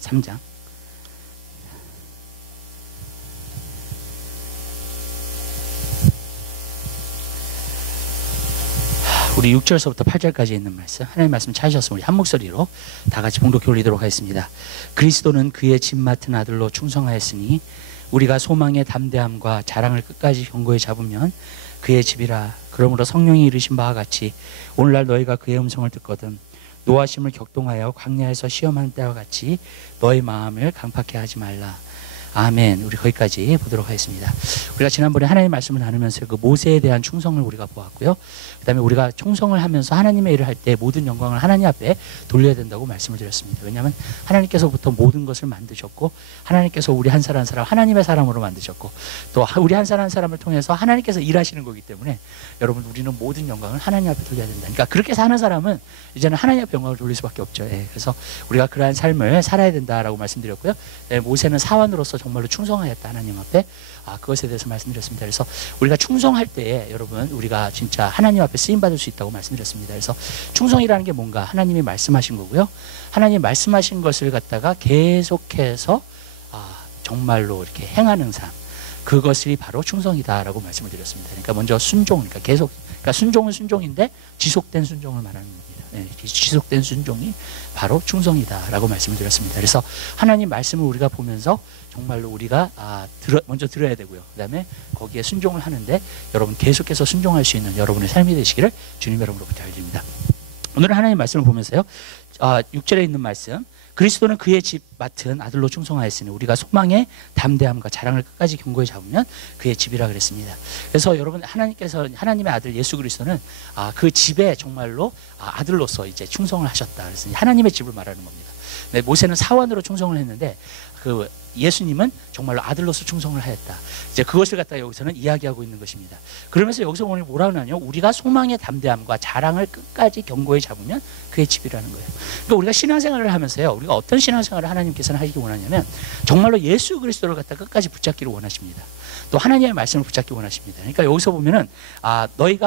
3장. 우리 6절서부터 8절까지 있는 말씀, 하나님의 말씀 찾으셨으면 우리 한 목소리로 다 같이 봉독해 올리도록 하겠습니다. 그리스도는 그의 집 맡은 아들로 충성하였으니 우리가 소망의 담대함과 자랑을 끝까지 견고히 잡으면 그의 집이라. 그러므로 성령이 이르신 바와 같이 오늘날 너희가 그의 음성을 듣거든 노하심을 격동하여 광야에서 시험하는 때와 같이 너희 마음을 강팍해 하지 말라. 아멘. 우리 거기까지 보도록 하겠습니다. 우리가 지난번에 하나님 말씀을 나누면서 그 모세에 대한 충성을 우리가 보았고요. 그 다음에 우리가 충성을 하면서 하나님의 일을 할 때 모든 영광을 하나님 앞에 돌려야 된다고 말씀을 드렸습니다. 왜냐하면 하나님께서부터 모든 것을 만드셨고 하나님께서 우리 한 사람 한 사람 하나님의 사람으로 만드셨고 또 우리 한 사람 한 사람을 통해서 하나님께서 일하시는 거기 때문에 여러분 우리는 모든 영광을 하나님 앞에 돌려야 된다. 그러니까 그렇게 사는 사람은 이제는 하나님 앞에 영광을 돌릴 수밖에 없죠. 예, 그래서 우리가 그러한 삶을 살아야 된다라고 말씀드렸고요. 예, 모세는 사원으로서 정말로 충성하였다 하나님 앞에. 그것에 대해서 말씀드렸습니다. 그래서 우리가 충성할 때에 여러분 우리가 진짜 하나님 앞에 쓰임받을 수 있다고 말씀드렸습니다. 그래서 충성이라는 게 뭔가 하나님이 말씀하신 거고요. 하나님이 말씀하신 것을 갖다가 계속해서 정말로 이렇게 행하는 삶, 그것이 바로 충성이다라고 말씀을 드렸습니다. 그러니까 먼저 순종, 그러니까 계속, 그러니까 순종은 순종인데 지속된 순종을 말하는 겁니다. 네, 지속된 순종이 바로 충성이다라고 말씀을 드렸습니다. 그래서 하나님 말씀을 우리가 보면서 정말로 우리가 먼저 들어야 되고요. 그 다음에 거기에 순종을 하는데 여러분 계속해서 순종할 수 있는 여러분의 삶이 되시기를 주님 여러분으로부터 알립니다. 오늘은 하나님 말씀을 보면서요. 6절에 있는 말씀, 그리스도는 그의 집 맡은 아들로 충성하였으니 우리가 소망의 담대함과 자랑을 끝까지 견고히 잡으면 그의 집이라 그랬습니다. 그래서 여러분 하나님께서 하나님의 아들 예수 그리스도는 그 집에 정말로 아들로서 이제 충성을 하셨다. 그래서 하나님의 집을 말하는 겁니다. 네, 모세는 사원으로 충성을 했는데 그 예수님은 정말로 아들로서 충성을 하였다. 이제 그것을 갖다가 여기서는 이야기하고 있는 것입니다. 그러면서 여기서 오늘 뭐라고 하냐면 우리가 소망의 담대함과 자랑을 끝까지 견고히 잡으면 그의 집이라는 거예요. 그러니까 우리가 신앙생활을 하면서요, 우리가 어떤 신앙생활을 하나님께서는 하기 원하냐면 정말로 예수 그리스도를 갖다 끝까지 붙잡기를 원하십니다. 또 하나님의 말씀을 붙잡기 원하십니다. 그러니까 여기서 보면은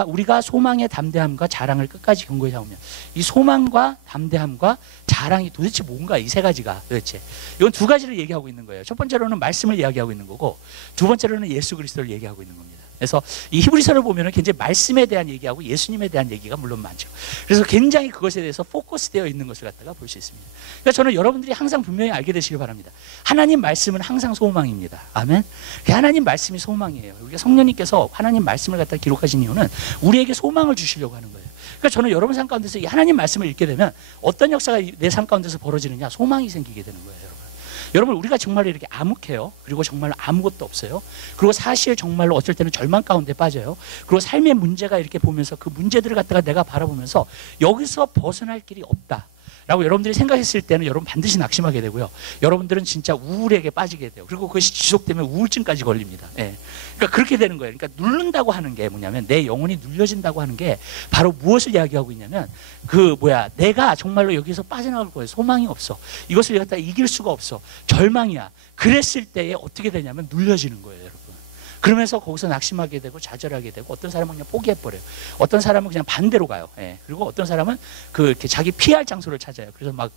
우리가 소망의 담대함과 자랑을 끝까지 견고히 잡으면, 이 소망과 담대함과 자랑이 도대체 뭔가, 이 세 가지가 도대체 이건 두 가지를 얘기하고 있는 거예요. 첫 번째로는 말씀을 이야기하고 있는 거고, 두 번째로는 예수 그리스도를 얘기하고 있는 겁니다. 그래서 이 히브리서를 보면은 굉장히 말씀에 대한 얘기하고 예수님에 대한 얘기가 물론 많죠. 그래서 굉장히 그것에 대해서 포커스되어 있는 것을 갖다가 볼 수 있습니다. 그러니까 저는 여러분들이 항상 분명히 알게 되시길 바랍니다. 하나님 말씀은 항상 소망입니다. 아멘. 하나님 말씀이 소망이에요. 우리가 성령님께서 하나님 말씀을 갖다 기록하신 이유는 우리에게 소망을 주시려고 하는 거예요. 그러니까 저는 여러분 삶 가운데서 이 하나님 말씀을 읽게 되면 어떤 역사가 내 삶 가운데서 벌어지느냐, 소망이 생기게 되는 거예요, 여러분. 여러분 우리가 정말로 이렇게 암흑해요. 그리고 정말로 아무것도 없어요. 그리고 사실 정말로 어쩔 때는 절망 가운데 빠져요. 그리고 삶의 문제가 이렇게 보면서 그 문제들을 갖다가 내가 바라보면서 여기서 벗어날 길이 없다 라고 여러분들이 생각했을 때는 여러분 반드시 낙심하게 되고요. 여러분들은 진짜 우울에게 빠지게 돼요. 그리고 그것이 지속되면 우울증까지 걸립니다. 예. 그러니까 그렇게 되는 거예요. 그러니까 누른다고 하는 게 뭐냐면, 내 영혼이 눌려진다고 하는 게 바로 무엇을 이야기하고 있냐면, 내가 정말로 여기서 빠져나갈 거예요. 소망이 없어. 이것을 갖다 이길 수가 없어. 절망이야. 그랬을 때에 어떻게 되냐면 눌려지는 거예요, 여러분. 그러면서 거기서 낙심하게 되고 좌절하게 되고, 어떤 사람은 그냥 포기해버려요. 어떤 사람은 그냥 반대로 가요. 예. 그리고 어떤 사람은 이렇게 자기 피할 장소를 찾아요. 그래서 막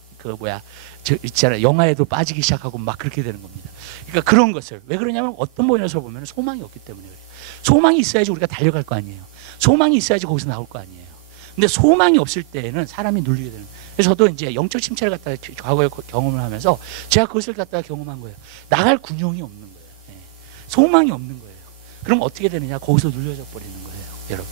영화에도 빠지기 시작하고 막 그렇게 되는 겁니다. 그러니까 그런 것을, 왜 그러냐면 어떤 면에서 보면 소망이 없기 때문에 그래요. 소망이 있어야지 우리가 달려갈 거 아니에요. 소망이 있어야지 거기서 나올 거 아니에요. 근데 소망이 없을 때에는 사람이 눌리게 되는 거예요. 그래서 저도 이제 영적 침체를 갖다가 과거에 경험을 하면서 제가 그것을 갖다가 경험한 거예요. 나갈 군용이 없는 거예요. 예. 소망이 없는 거예요. 그럼 어떻게 되느냐? 거기서 눌려져 버리는 거예요, 여러분.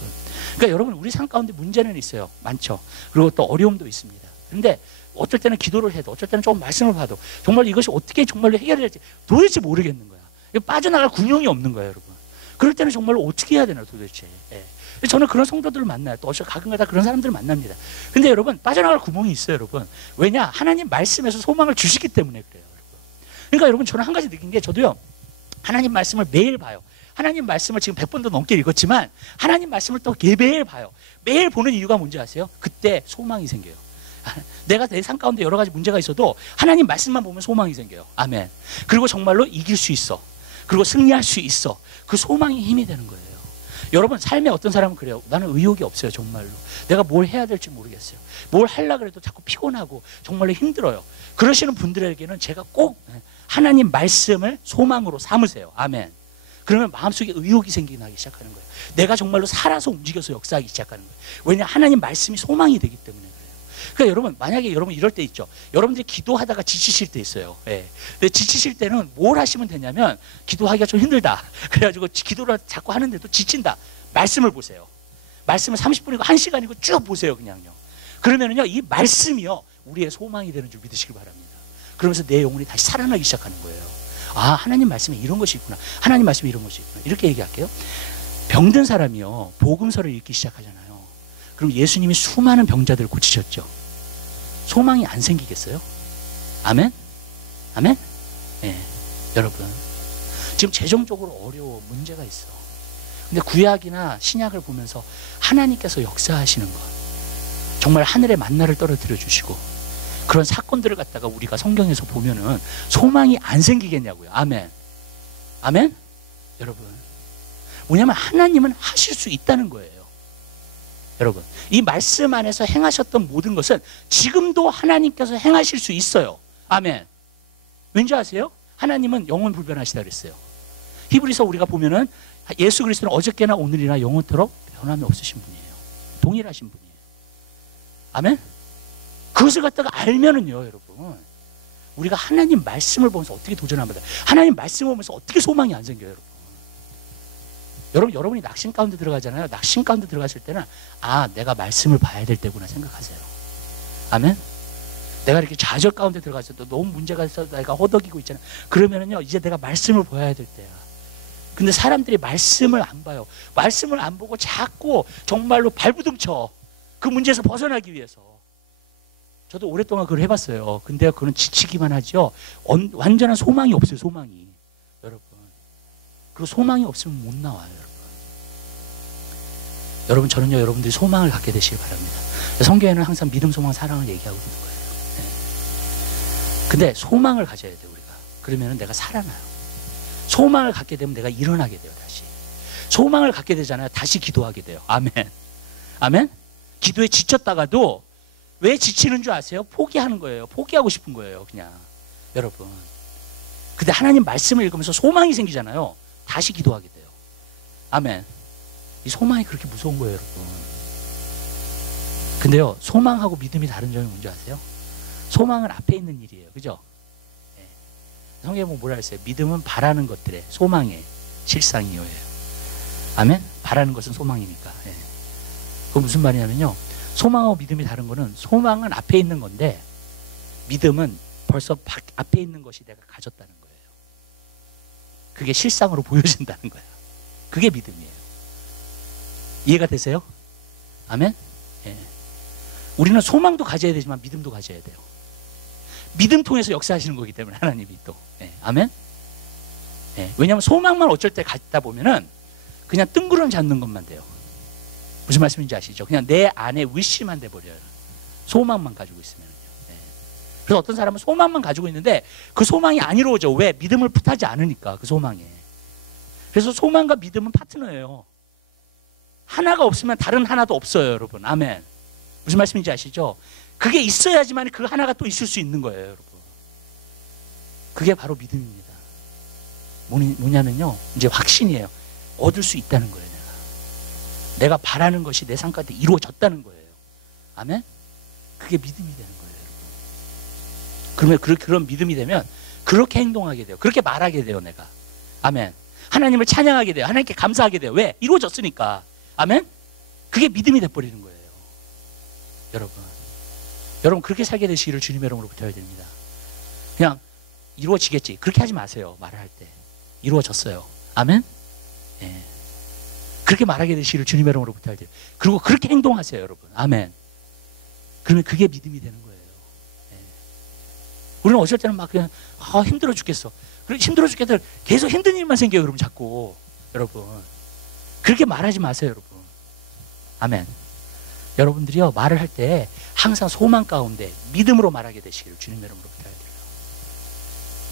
그러니까 여러분 우리 삶 가운데 문제는 있어요. 많죠. 그리고 또 어려움도 있습니다. 그런데 어떨 때는 기도를 해도, 어떨 때는 조금 말씀을 봐도 정말 이것이 어떻게 정말로 해결될지 도대체 모르겠는 거야. 빠져나갈 군용이 없는 거예요, 여러분. 그럴 때는 정말로 어떻게 해야 되나 도대체. 예. 저는 그런 성도들을 만나요. 또 가끔가다 그런 사람들을 만납니다. 근데 여러분 빠져나갈 구멍이 있어요, 여러분. 왜냐? 하나님 말씀에서 소망을 주시기 때문에 그래요, 여러분. 그러니까 여러분 저는 한 가지 느낀 게, 저도요 하나님 말씀을 매일 봐요. 하나님 말씀을 지금 100번도 넘게 읽었지만 하나님 말씀을 또 매일 봐요. 매일 보는 이유가 뭔지 아세요? 그때 소망이 생겨요. 내가 내 삶 가운데 여러 가지 문제가 있어도 하나님 말씀만 보면 소망이 생겨요. 아멘. 그리고 정말로 이길 수 있어. 그리고 승리할 수 있어. 그 소망이 힘이 되는 거예요. 여러분 삶에 어떤 사람은 그래요. 나는 의욕이 없어요. 정말로. 내가 뭘 해야 될지 모르겠어요. 뭘 하려고 해도 자꾸 피곤하고 정말로 힘들어요. 그러시는 분들에게는 제가 꼭 하나님 말씀을 소망으로 삼으세요. 아멘. 그러면 마음속에 의욕이 생기기 시작하는 거예요. 내가 정말로 살아서 움직여서 역사하기 시작하는 거예요. 왜냐하면 하나님 말씀이 소망이 되기 때문에 그래요. 그러니까 여러분 만약에 여러분 이럴 때 있죠. 여러분들이 기도하다가 지치실 때 있어요. 예. 근데 지치실 때는 뭘 하시면 되냐면 기도하기가 좀 힘들다. 그래가지고 기도를 자꾸 하는데도 지친다. 말씀을 보세요. 말씀을 30분이고 1시간이고 쭉 보세요. 그냥요. 그러면은요 이 말씀이요 우리의 소망이 되는 줄 믿으시길 바랍니다. 그러면서 내 영혼이 다시 살아나기 시작하는 거예요. 아 하나님 말씀에 이런 것이 있구나. 하나님 말씀에 이런 것이 있구나. 이렇게 얘기할게요. 병든 사람이요 복음서를 읽기 시작하잖아요. 그럼 예수님이 수많은 병자들을 고치셨죠. 소망이 안 생기겠어요? 아멘? 아멘? 예, 여러분 지금 재정적으로 어려워 문제가 있어. 근데 구약이나 신약을 보면서 하나님께서 역사하시는 것 정말 하늘의 만나를 떨어뜨려 주시고 그런 사건들을 갖다가 우리가 성경에서 보면은 소망이 안 생기겠냐고요. 아멘. 아멘? 여러분 뭐냐면 하나님은 하실 수 있다는 거예요. 여러분 이 말씀 안에서 행하셨던 모든 것은 지금도 하나님께서 행하실 수 있어요. 아멘. 왠지 아세요? 하나님은 영원 불변하시다 그랬어요. 히브리서 우리가 보면은 예수 그리스도는 어저께나 오늘이나 영원토록 변함이 없으신 분이에요. 동일하신 분이에요. 아멘. 그것을 갖다가 알면은요 여러분 우리가 하나님 말씀을 보면서 어떻게 도전합니다. 하나님 말씀을 보면서 어떻게 소망이 안 생겨요. 여러분이 낙심 가운데 들어가잖아요. 낙심 가운데 들어갔을 때는 아 내가 말씀을 봐야 될 때구나 생각하세요. 아멘. 내가 이렇게 좌절 가운데 들어갔을 때 너무 문제가 있어서 내가 허덕이고 있잖아요. 그러면은요 이제 내가 말씀을 봐야 될 때야. 근데 사람들이 말씀을 안 봐요. 말씀을 안 보고 자꾸 정말로 발부둥쳐 그 문제에서 벗어나기 위해서. 저도 오랫동안 그걸 해봤어요. 근데 그건 지치기만 하죠. 완전한 소망이 없어요. 소망이. 여러분 그리고 소망이 없으면 못 나와요. 여러분 저는요 여러분들이 소망을 갖게 되시길 바랍니다. 성경에는 항상 믿음, 소망, 사랑을 얘기하고 있는 거예요. 네. 근데 소망을 가져야 돼요 우리가. 그러면 내가 살아나요. 소망을 갖게 되면 내가 일어나게 돼요. 다시 소망을 갖게 되잖아요. 다시 기도하게 돼요. 아멘. 아멘. 기도에 지쳤다가도 왜 지치는 줄 아세요? 포기하는 거예요. 포기하고 싶은 거예요 그냥. 여러분 근데 하나님 말씀을 읽으면서 소망이 생기잖아요. 다시 기도하게 돼요. 아멘. 이 소망이 그렇게 무서운 거예요 여러분. 근데요 소망하고 믿음이 다른 점이 뭔지 아세요? 소망은 앞에 있는 일이에요. 그죠? 네. 성경에 보면 뭐라 했어요? 믿음은 바라는 것들의 소망의 실상이요예요. 아멘? 바라는 것은 소망이니까. 네. 그건 무슨 말이냐면요 소망하고 믿음이 다른 거는 소망은 앞에 있는 건데 믿음은 벌써 앞에 있는 것이 내가 가졌다는 거예요. 그게 실상으로 보여진다는 거예요. 그게 믿음이에요. 이해가 되세요? 아멘? 예. 우리는 소망도 가져야 되지만 믿음도 가져야 돼요. 믿음 통해서 역사하시는 거기 때문에 하나님이 또. 예. 아멘? 예. 왜냐하면 소망만 어쩔 때 갖다 보면은 그냥 뜬구름 잡는 것만 돼요. 무슨 말씀인지 아시죠? 그냥 내 안에 위시만 돼버려요. 소망만 가지고 있으면요. 예. 그래서 어떤 사람은 소망만 가지고 있는데 그 소망이 안 이루어져. 왜? 믿음을 붙하지 않으니까 그 소망에. 그래서 소망과 믿음은 파트너예요. 하나가 없으면 다른 하나도 없어요 여러분. 아멘. 무슨 말씀인지 아시죠? 그게 있어야지만 그 하나가 또 있을 수 있는 거예요 여러분. 그게 바로 믿음입니다. 뭐냐면요 이제 확신이에요. 얻을 수 있다는 거예요. 내가 바라는 것이 내 삶 가운데 이루어졌다는 거예요. 아멘. 그게 믿음이 되는 거예요 여러분. 그러면 그런 믿음이 되면 그렇게 행동하게 돼요. 그렇게 말하게 돼요 내가. 아멘. 하나님을 찬양하게 돼요. 하나님께 감사하게 돼요. 왜? 이루어졌으니까. 아멘? 그게 믿음이 돼버리는 거예요. 여러분 그렇게 살게 되시기를 주님의 이름으로 부탁을 드립니다. 그냥 이루어지겠지 그렇게 하지 마세요. 말을 할 때 이루어졌어요. 아멘? 예. 그렇게 말하게 되시기를 주님의 이름으로 부탁을 드려요. 그리고 그렇게 행동하세요 여러분. 아멘. 그러면 그게 믿음이 되는 거예요. 예. 우리는 어쩔 때는 막 그냥 힘들어 죽겠어. 그리고 힘들어 죽겠다 계속 힘든 일만 생겨요. 그러면 자꾸 여러분 그렇게 말하지 마세요 여러분. 아멘. 여러분들이요 말을 할 때 항상 소망 가운데 믿음으로 말하게 되시기를 주님의 이름으로 부탁드려요.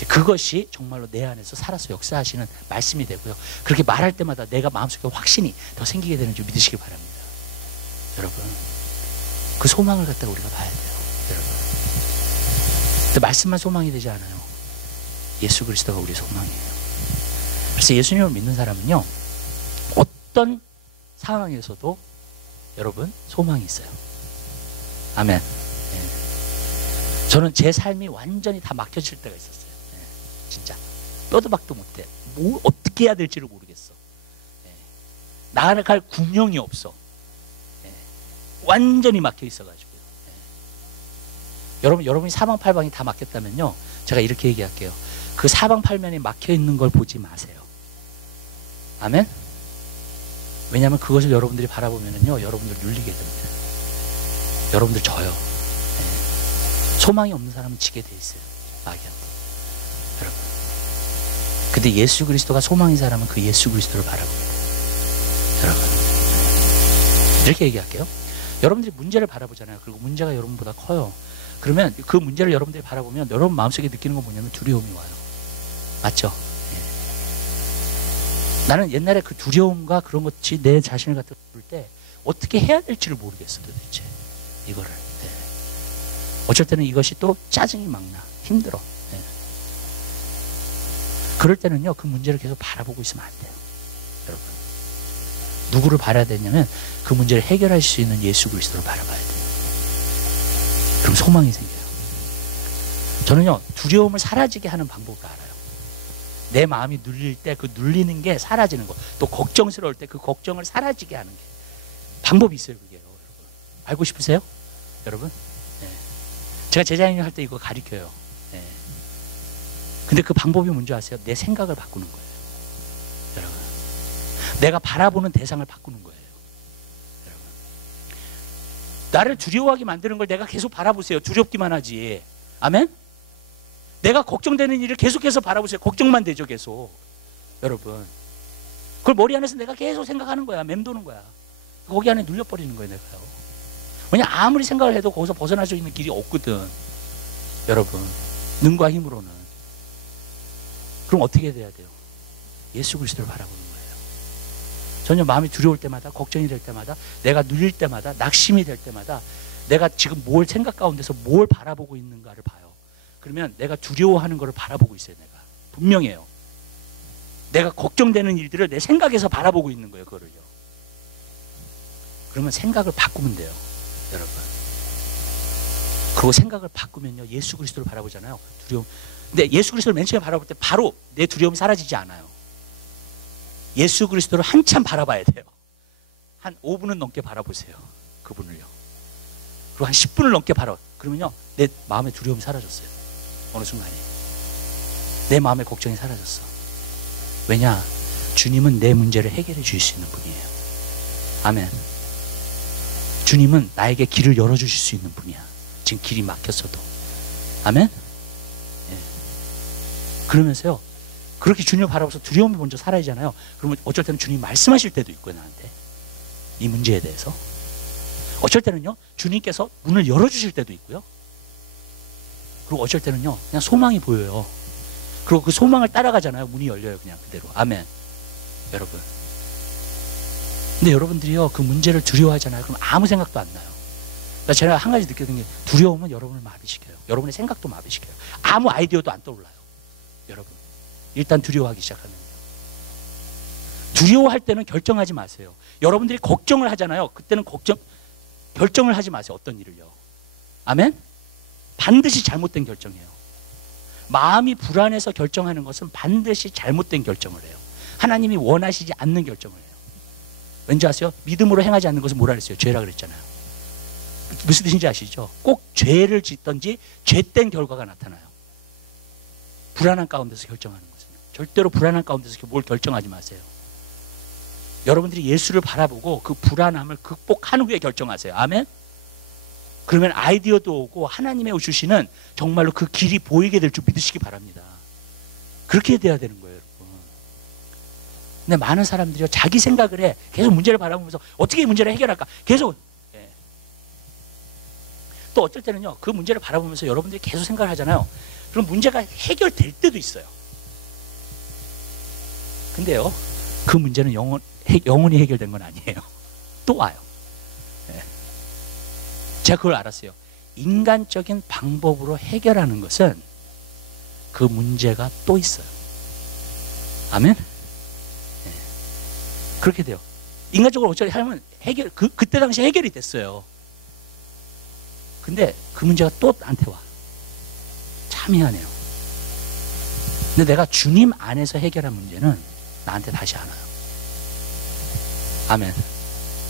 그것이 정말로 내 안에서 살아서 역사하시는 말씀이 되고요. 그렇게 말할 때마다 내가 마음속에 확신이 더 생기게 되는 줄 믿으시기 바랍니다. 여러분, 그 소망을 갖다가 우리가 봐야 돼요. 여러분, 근데 말씀만 소망이 되지 않아요. 예수 그리스도가 우리의 소망이에요. 그래서 예수님을 믿는 사람은요, 어떤 상황에서도 여러분 소망이 있어요. 아멘. 네. 저는 제 삶이 완전히 다 막혀질 때가 있었어요. 네. 진짜 뼈도 박도 못해. 뭐 어떻게 해야 될지를 모르겠어. 네. 나아갈 군형이 없어. 네. 완전히 막혀 있어가지고요. 네. 여러분이 사방팔방이 다 막혔다면요, 제가 이렇게 얘기할게요. 그 사방팔면이 막혀 있는 걸 보지 마세요. 아멘. 왜냐하면 그것을 여러분들이 바라보면요, 여러분들 눌리게 됩니다. 여러분들 져요. 네. 소망이 없는 사람은 지게 돼 있어요, 마귀한테. 여러분, 근데 예수 그리스도가 소망인 사람은 그 예수 그리스도를 바라봅니다. 여러분, 이렇게 얘기할게요. 여러분들이 문제를 바라보잖아요. 그리고 문제가 여러분보다 커요. 그러면 그 문제를 여러분들이 바라보면 여러분 마음속에 느끼는 건 뭐냐면 두려움이 와요. 맞죠? 나는 옛날에 그 두려움과 그런 것이 내 자신을 갖다 볼 때 어떻게 해야 될지를 모르겠어, 도대체. 이거를. 네. 어쩔 때는 이것이 또 짜증이 막 나. 힘들어. 네. 그럴 때는요, 그 문제를 계속 바라보고 있으면 안 돼요. 여러분. 누구를 바라야 되냐면 그 문제를 해결할 수 있는 예수 그리스도를 바라봐야 돼요. 그럼 소망이 생겨요. 저는요, 두려움을 사라지게 하는 방법을 알아요. 내 마음이 눌릴 때 그 눌리는 게 사라지는 거, 또 걱정스러울 때 그 걱정을 사라지게 하는 게 방법이 있어요. 그게요, 여러분. 알고 싶으세요? 여러분? 네. 제가 제자님 할 때 이거 가르쳐요. 네. 근데 그 방법이 뭔지 아세요? 내 생각을 바꾸는 거예요. 여러분, 내가 바라보는 대상을 바꾸는 거예요. 여러분, 나를 두려워하게 만드는 걸 내가 계속 바라보세요. 두렵기만 하지. 아멘? 내가 걱정되는 일을 계속해서 바라보세요. 걱정만 되죠, 계속. 여러분, 그걸 머리 안에서 내가 계속 생각하는 거야. 맴도는 거야. 거기 안에 눌려버리는 거예요, 내가요. 왜냐, 아무리 생각을 해도 거기서 벗어날 수 있는 길이 없거든. 여러분, 능과 힘으로는. 그럼 어떻게 돼야 돼요? 예수 그리스도를 바라보는 거예요. 전혀 마음이 두려울 때마다, 걱정이 될 때마다, 내가 눌릴 때마다, 낙심이 될 때마다 내가 지금 뭘 생각 가운데서 뭘 바라보고 있는가를 봐요. 그러면 내가 두려워하는 것을 바라보고 있어요. 내가 분명해요. 내가 걱정되는 일들을 내 생각에서 바라보고 있는 거예요. 그거를요. 그러면 생각을 바꾸면 돼요, 여러분. 그거 생각을 바꾸면요, 예수 그리스도를 바라보잖아요. 두려움. 근데 예수 그리스도를 맨 처음에 바라볼 때 바로 내 두려움이 사라지지 않아요. 예수 그리스도를 한참 바라봐야 돼요. 한 5분은 넘게 바라보세요, 그분을요. 그리고 한 10분을 넘게 그러면요, 내 마음의 두려움이 사라졌어요. 어느 순간에 내 마음의 걱정이 사라졌어. 왜냐? 주님은 내 문제를 해결해 주실 수 있는 분이에요. 아멘. 주님은 나에게 길을 열어주실 수 있는 분이야. 지금 길이 막혔어도. 아멘. 예. 그러면서요, 그렇게 주님을 바라보면서 두려움이 먼저 사라지잖아요. 그러면 어쩔 때는 주님이 말씀하실 때도 있고요, 나한테. 이 문제에 대해서. 어쩔 때는요, 주님께서 문을 열어주실 때도 있고요. 그리고 어쩔 때는요, 그냥 소망이 보여요. 그리고 그 소망을 따라가잖아요. 문이 열려요, 그냥 그대로. 아멘. 여러분. 근데 여러분들이요, 그 문제를 두려워하잖아요. 그럼 아무 생각도 안 나요. 그러니까 제가 한 가지 느끼는 게, 두려움은 여러분을 마비시켜요. 여러분의 생각도 마비시켜요. 아무 아이디어도 안 떠올라요. 여러분, 일단 두려워하기 시작하면요. 두려워할 때는 결정하지 마세요. 여러분들이 걱정을 하잖아요. 그때는 결정을 하지 마세요. 어떤 일을요. 아멘? 반드시 잘못된 결정이에요. 마음이 불안해서 결정하는 것은 반드시 잘못된 결정을 해요. 하나님이 원하시지 않는 결정을 해요. 왠지 아세요? 믿음으로 행하지 않는 것은 뭐라 그랬어요? 죄라 그랬잖아요. 무슨 뜻인지 아시죠? 꼭 죄를 짓든지 죄된 결과가 나타나요. 불안한 가운데서 결정하는 것은요. 절대로 불안한 가운데서 뭘 결정하지 마세요. 여러분들이 예수를 바라보고 그 불안함을 극복한 후에 결정하세요. 아멘? 그러면 아이디어도 오고 하나님의 주시는 정말로 그 길이 보이게 될 줄 믿으시기 바랍니다. 그렇게 돼야 되는 거예요, 여러분. 근데 많은 사람들이요, 자기 생각을 해. 계속 문제를 바라보면서 어떻게 이 문제를 해결할까? 계속. 예. 또 어떨 때는요, 그 문제를 바라보면서 여러분들이 계속 생각을 하잖아요. 그럼 문제가 해결될 때도 있어요. 근데요, 그 문제는 영원히 해결된 건 아니에요. 또 와요. 네. 제가 그걸 알았어요. 인간적인 방법으로 해결하는 것은 그 문제가 또 있어요. 아멘? 네. 그렇게 돼요. 인간적으로 어쩌리 하면 그때 당시 해결이 됐어요. 근데 그 문제가 또 나한테 와. 참 희한해요. 근데 내가 주님 안에서 해결한 문제는 나한테 다시 안 와요. 아멘.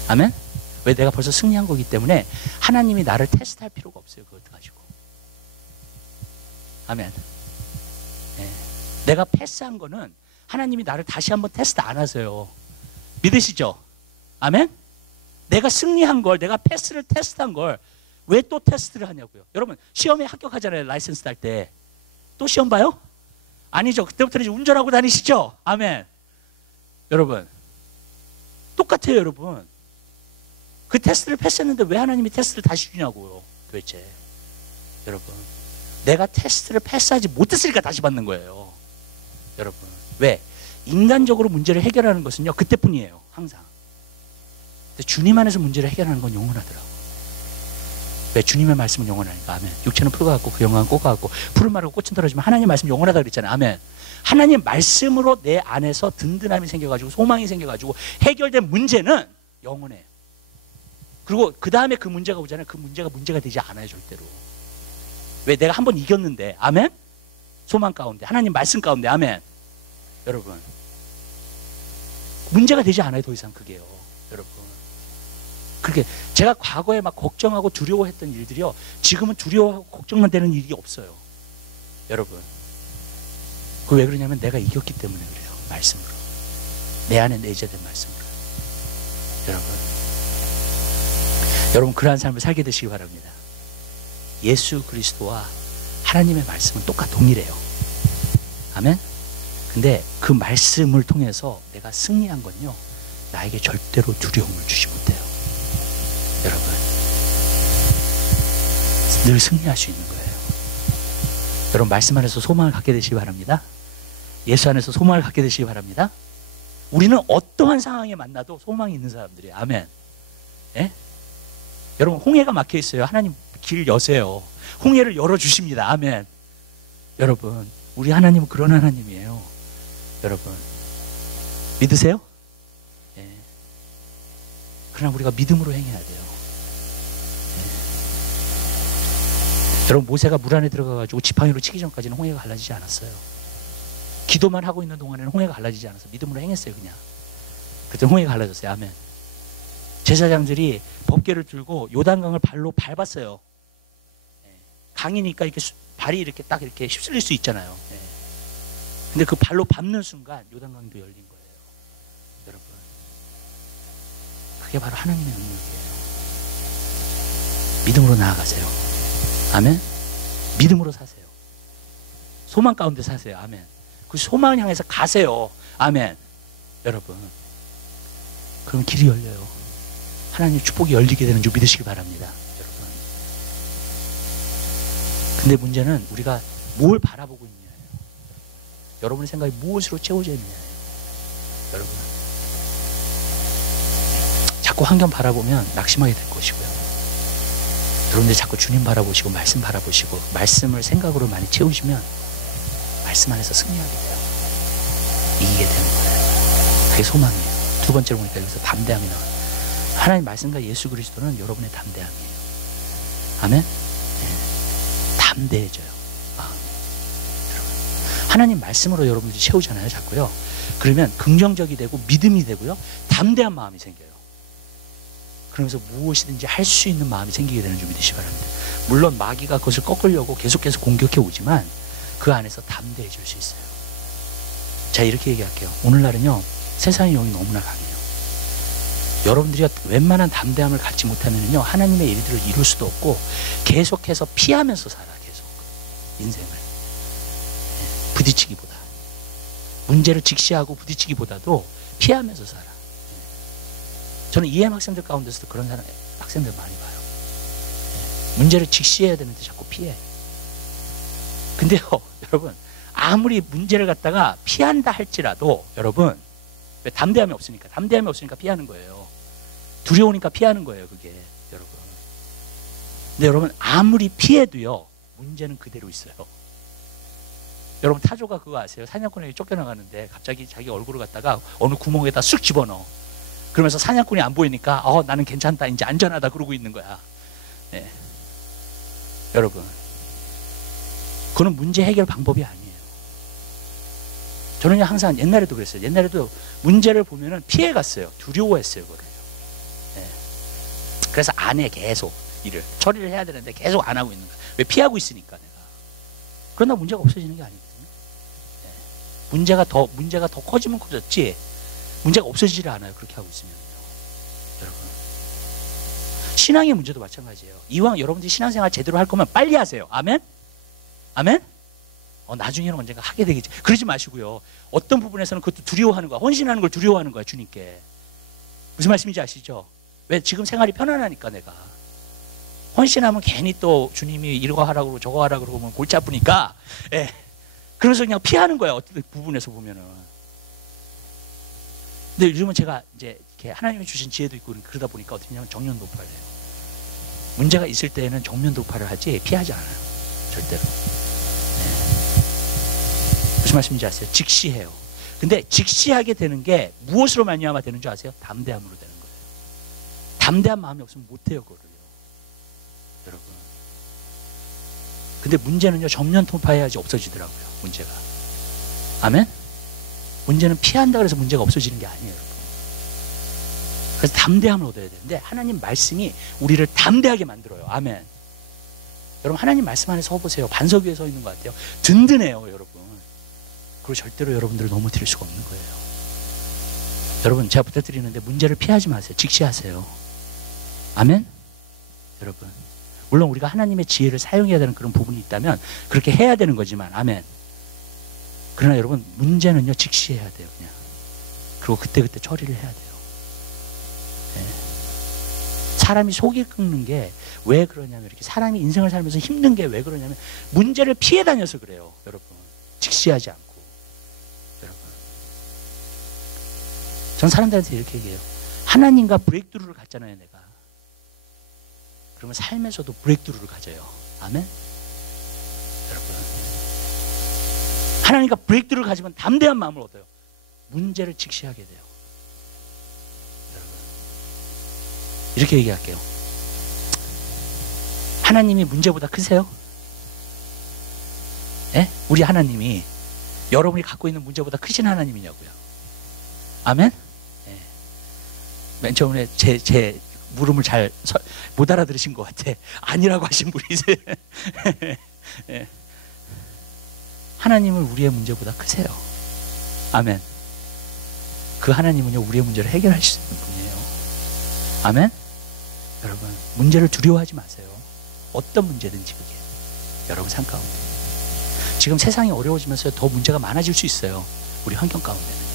아멘? 왜? 내가 벌써 승리한 거기 때문에 하나님이 나를 테스트할 필요가 없어요. 그것 가지고. 아멘. 네. 내가 패스한 거는 하나님이 나를 다시 한번 테스트 안 하세요. 믿으시죠? 아멘? 내가 승리한 걸, 내가 패스를 테스트한 걸 왜 또 테스트를 하냐고요. 여러분, 시험에 합격하잖아요. 라이센스 딸 때. 또 시험 봐요? 아니죠. 그때부터는 이제 운전하고 다니시죠? 아멘. 여러분, 똑같아요. 여러분, 그 테스트를 패스했는데 왜 하나님이 테스트를 다시 주냐고요. 도대체. 여러분, 내가 테스트를 패스하지 못했으니까 다시 받는 거예요. 여러분, 왜? 인간적으로 문제를 해결하는 것은요, 그때뿐이에요. 항상. 근데 주님 안에서 문제를 해결하는 건 영원하더라고요. 왜? 주님의 말씀은 영원하니까. 아멘. 육체는 풀과 같고 그 영광은 꽃과 같고 푸른 말하고 꽃은 떨어지면 하나님의 말씀이 영원하다 그랬잖아요. 아멘. 하나님 말씀으로 내 안에서 든든함이 생겨가지고 소망이 생겨가지고 해결된 문제는 영원해요. 그리고 그 다음에 그 문제가 오잖아요. 그 문제가 문제가 되지 않아요. 절대로. 왜? 내가 한번 이겼는데. 아멘. 소망 가운데, 하나님 말씀 가운데. 아멘. 여러분, 문제가 되지 않아요. 더 이상 그게요. 여러분, 그렇게 제가 과거에 막 걱정하고 두려워했던 일들이요, 지금은 두려워하고 걱정만 되는 일이 없어요. 여러분, 그 왜 그러냐면 내가 이겼기 때문에 그래요. 말씀으로. 내 안에 내재된 말씀으로. 여러분, 그러한 삶을 살게 되시기 바랍니다. 예수 그리스도와 하나님의 말씀은 동일해요. 아멘. 근데 그 말씀을 통해서 내가 승리한 건요, 나에게 절대로 두려움을 주지 못해요. 여러분, 늘 승리할 수 있는 거예요. 여러분, 말씀 안에서 소망을 갖게 되시기 바랍니다. 예수 안에서 소망을 갖게 되시기 바랍니다. 우리는 어떠한 상황에 만나도 소망이 있는 사람들이에요. 아멘. 예? 여러분, 홍해가 막혀 있어요. 하나님 길 여세요. 홍해를 열어주십니다. 아멘. 여러분, 우리 하나님은 그런 하나님이에요. 여러분, 믿으세요? 예. 그러나 우리가 믿음으로 행해야 돼요. 예. 여러분, 모세가 물 안에 들어가가지고 지팡이로 치기 전까지는 홍해가 갈라지지 않았어요. 기도만 하고 있는 동안에는 홍해가 갈라지지 않았어요. 믿음으로 행했어요. 그냥. 그때 홍해가 갈라졌어요. 아멘. 제사장들이 법궤를 들고 요단강을 발로 밟았어요. 예. 강이니까 이렇게 발이 이렇게 딱 이렇게 휩쓸릴 수 있잖아요. 예. 근데 그 발로 밟는 순간 요단강도 열린 거예요. 여러분, 그게 바로 하나님의 능력이에요. 믿음으로 나아가세요. 아멘. 믿음으로 사세요. 소망 가운데 사세요. 아멘. 그 소망을 향해서 가세요. 아멘. 여러분, 그럼 길이 열려요. 하나님의 축복이 열리게 되는 줄 믿으시기 바랍니다. 여러분, 근데 문제는 우리가 뭘 바라보고 있느냐예요. 여러분의 생각이 무엇으로 채워져 있느냐예요. 여러분, 자꾸 환경 바라보면 낙심하게 될 것이고요. 여러분들 자꾸 주님 바라보시고 말씀 바라보시고 말씀을 생각으로 많이 채우시면 말씀 안에서 승리하게 돼요. 이기게 되는 거예요. 그게 소망이에요. 두 번째로 보니까 여기서 담대함이 나와요. 하나님 말씀과 예수 그리스도는 여러분의 담대함이에요. 아멘. 네. 담대해져요. 여러분, 하나님 말씀으로 여러분들이 채우잖아요. 자꾸요. 그러면 긍정적이 되고 믿음이 되고요, 담대한 마음이 생겨요. 그러면서 무엇이든지 할 수 있는 마음이 생기게 되는 줄 믿으시기 바랍니다. 물론 마귀가 그것을 꺾으려고 계속해서 공격해 오지만 그 안에서 담대해질 수 있어요. 자, 이렇게 얘기할게요. 오늘날은요, 세상의 영이 너무나 강해요. 여러분들이 웬만한 담대함을 갖지 못하면요, 하나님의 일들을 이룰 수도 없고 계속해서 피하면서 살아. 계속 인생을 부딪히기보다, 문제를 직시하고 부딪히기보다도 피하면서 살아. 저는 EM 학생들 가운데서도 그런 학생들 많이 봐요. 문제를 직시해야 되는데 자꾸 피해. 근데요, 여러분, 아무리 문제를 갖다가 피한다 할지라도, 여러분, 왜 담대함이 없으니까, 담대함이 없으니까 피하는 거예요. 두려우니까 피하는 거예요, 그게, 여러분. 근데 여러분, 아무리 피해도요, 문제는 그대로 있어요. 여러분, 타조가 그거 아세요? 사냥꾼에게 쫓겨나가는데 갑자기 자기 얼굴을 갖다가 어느 구멍에다 쑥 집어넣어. 그러면서 사냥꾼이 안 보이니까 나는 괜찮다, 이제 안전하다 그러고 있는 거야. 네. 여러분, 그건 문제 해결 방법이 아니에요. 저는 항상 옛날에도 그랬어요. 옛날에도 문제를 보면은 피해갔어요. 두려워했어요, 그거를. 네. 그래서 안 해, 계속 일을 처리를 해야 되는데 계속 안 하고 있는 거야. 왜? 피하고 있으니까 내가. 그러나 문제가 없어지는 게 아니거든요. 네. 문제가 더 커지면 커졌지 문제가 없어지질 않아요. 그렇게 하고 있으면요, 여러분. 신앙의 문제도 마찬가지예요. 이왕 여러분들이 신앙생활 제대로 할 거면 빨리 하세요. 아멘? 아멘? 나중에는 언젠가 하게 되겠지. 그러지 마시고요. 어떤 부분에서는 그것도 두려워하는 거야. 헌신하는 걸 두려워하는 거야, 주님께. 무슨 말씀인지 아시죠? 왜? 지금 생활이 편안하니까 내가. 헌신하면 괜히 또 주님이 이거 하라고 그러고 저거 하라고 그러고 골치 아프니까, 예. 그래서 그냥 피하는 거야, 어떤 부분에서 보면은. 근데 요즘은 제가 이제 이렇게 하나님이 주신 지혜도 있고 그러다 보니까 어떻게 하냐면 정면 돌파를 해요. 문제가 있을 때에는 정면 돌파를 하지 피하지 않아요. 절대로. 무슨 말씀인지 아세요? 직시해요. 근데 직시하게 되는 게 무엇으로 말미암아 되는 줄 아세요? 담대함으로 되는 거예요. 담대한 마음이 없으면 못해요, 그거를요, 여러분. 근데 문제는요, 정면 돌파해야지 없어지더라고요, 문제가. 아멘? 문제는 피한다 그래서 문제가 없어지는 게 아니에요, 여러분. 그래서 담대함을 얻어야 되는데 하나님 말씀이 우리를 담대하게 만들어요. 아멘. 여러분, 하나님 말씀 안에 서 보세요. 반석 위에 서 있는 것 같아요. 든든해요, 여러분. 그리고 절대로 여러분들을 넘어뜨릴 수가 없는 거예요. 여러분, 제가 부탁드리는데 문제를 피하지 마세요. 직시하세요. 아멘? 여러분, 물론 우리가 하나님의 지혜를 사용해야 되는 그런 부분이 있다면 그렇게 해야 되는 거지만, 아멘. 그러나 여러분, 문제는요, 직시해야 돼요, 그냥. 그리고 그때그때 처리를 해야 돼요. 네. 사람이 속이 끓는 게 왜 그러냐면, 이렇게 사람이 인생을 살면서 힘든 게 왜 그러냐면 문제를 피해 다녀서 그래요, 여러분. 직시하지 않고. 여러분, 전 사람들한테 이렇게 얘기해요. 하나님과 브레이크드루를 갖잖아요, 내가. 그러면 삶에서도 브레이크드루를 가져요. 아멘? 여러분, 하나님과 브레이크드루를 가지면 담대한 마음을 얻어요. 문제를 직시하게 돼요. 여러분, 이렇게 얘기할게요. 하나님이 문제보다 크세요? 예? 우리 하나님이 여러분이 갖고 있는 문제보다 크신 하나님이냐고요. 아멘? 예. 맨 처음에 제 물음을 잘 못 알아들으신 것 같아. 아니라고 하신 분이세요. 예. 하나님은 우리의 문제보다 크세요. 아멘. 그 하나님은요, 우리의 문제를 해결할 수 있는 분이에요. 아멘. 여러분, 문제를 두려워하지 마세요. 어떤 문제든지 그게 여러분 삶 가운데. 지금 세상이 어려워지면서 더 문제가 많아질 수 있어요. 우리 환경 가운데는요.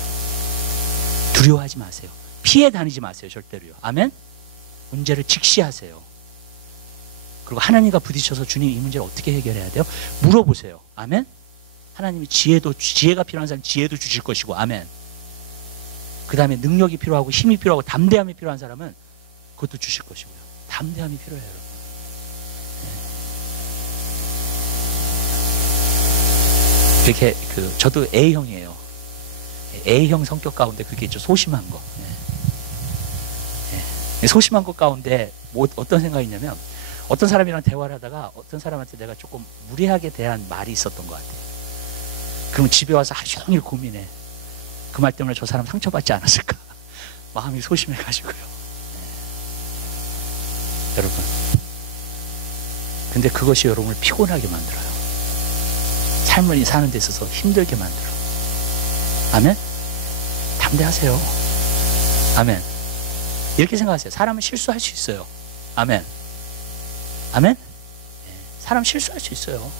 두려워하지 마세요. 피해 다니지 마세요, 절대로요. 아멘. 문제를 직시하세요. 그리고 하나님과 부딪혀서 주님, 이 문제를 어떻게 해결해야 돼요? 물어보세요. 아멘. 하나님이 지혜가 필요한 사람 지혜도 주실 것이고, 아멘. 그 다음에 능력이 필요하고 힘이 필요하고 담대함이 필요한 사람은 그것도 주실 것이고요. 담대함이 필요해요, 여러분. 이렇게 저도 A형이에요. A형 성격 가운데 그게 있죠. 소심한 거. 소심한 것 가운데 어떤 생각이 있냐면, 어떤 사람이랑 대화를 하다가 어떤 사람한테 내가 조금 무례하게 대한 말이 있었던 것 같아요. 그럼 집에 와서 하루 종일 고민해. 그 말 때문에 저 사람 상처받지 않았을까? 마음이 소심해가지고요. 여러분, 근데 그것이 여러분을 피곤하게 만들어요. 삶을 사는 데 있어서 힘들게 만들어. 아멘? 담대하세요. 아멘. 이렇게 생각하세요. 사람은 실수할 수 있어요. 아멘. 아멘? 사람 실수할 수 있어요,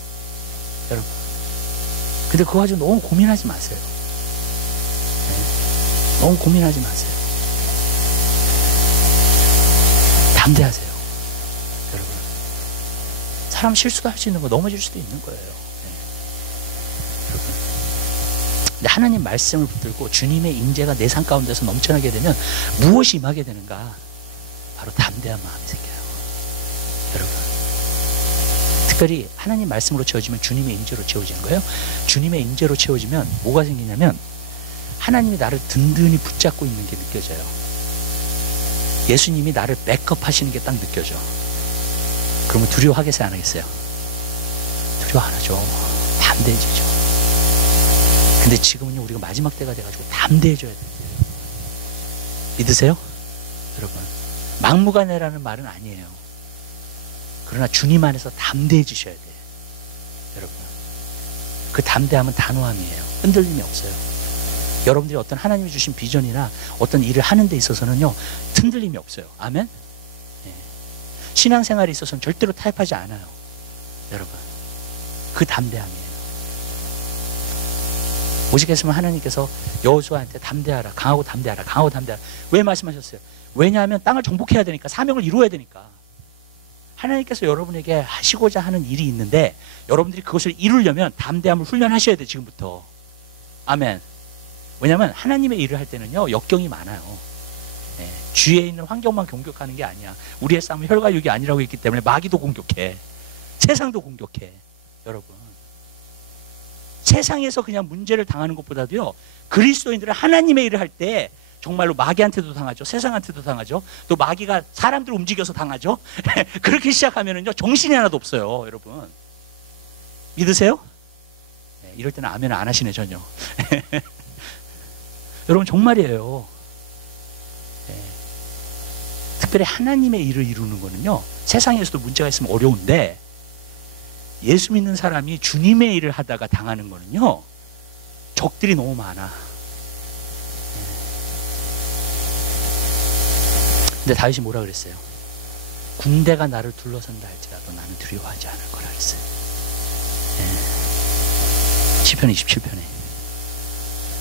여러분. 근데 그거 가지고 너무 고민하지 마세요. 너무 고민하지 마세요. 담대하세요, 여러분. 사람 실수도 할 수 있는 거, 넘어질 수도 있는 거예요. 여러분. 근데 하나님 말씀을 붙들고 주님의 임재가 내 삶 가운데서 넘쳐나게 되면 무엇이 임하게 되는가? 바로 담대한 마음이 생겨요. 여러분. 특별히 하나님 말씀으로 채워지면 주님의 임재로 채워지는 거예요. 주님의 임재로 채워지면 뭐가 생기냐면 하나님이 나를 든든히 붙잡고 있는 게 느껴져요. 예수님이 나를 백업 하시는 게 딱 느껴져. 그러면 두려워하겠어요, 안 하겠어요? 두려워 안 하죠. 담대해지죠. 근데 지금은요, 우리가 마지막 때가 돼가지고 담대해져야 돼요. 믿으세요? 여러분. 막무가내라는 말은 아니에요. 그러나 주님 안에서 담대해지셔야 돼요. 여러분. 그 담대함은 단호함이에요. 흔들림이 없어요. 여러분들이 어떤 하나님이 주신 비전이나 어떤 일을 하는 데 있어서는요, 흔들림이 없어요. 아멘? 네. 신앙생활에 있어서는 절대로 타협하지 않아요. 여러분. 그 담대함이에요. 오직했으면 하나님께서 여호수아한테 담대하라, 강하고 담대하라, 강하고 담대하라. 왜 말씀하셨어요? 왜냐하면 땅을 정복해야 되니까, 사명을 이루어야 되니까. 하나님께서 여러분에게 하시고자 하는 일이 있는데 여러분들이 그것을 이루려면 담대함을 훈련하셔야 돼요. 지금부터. 아멘. 왜냐하면 하나님의 일을 할 때는요, 역경이 많아요. 네. 주위에 있는 환경만 공격하는 게 아니야. 우리의 싸움은 혈과 육이 아니라고 했기 때문에 마귀도 공격해. 세상도 공격해. 여러분. 세상에서 그냥 문제를 당하는 것보다도요, 그리스도인들은 하나님의 일을 할 때 정말로 마귀한테도 당하죠. 세상한테도 당하죠. 또 마귀가 사람들을 움직여서 당하죠. 그렇게 시작하면은요, 정신이 하나도 없어요. 여러분. 믿으세요? 네, 이럴 때는 아멘 안 하시네, 전혀. 여러분, 정말이에요. 네. 특별히 하나님의 일을 이루는 거는요, 세상에서도 문제가 있으면 어려운데 예수 믿는 사람이 주님의 일을 하다가 당하는 거는요, 적들이 너무 많아. 근데 다윗이 뭐라 그랬어요? 군대가 나를 둘러선다 할지라도 나는 두려워하지 않을 거라 그랬어요. 시편 27편에.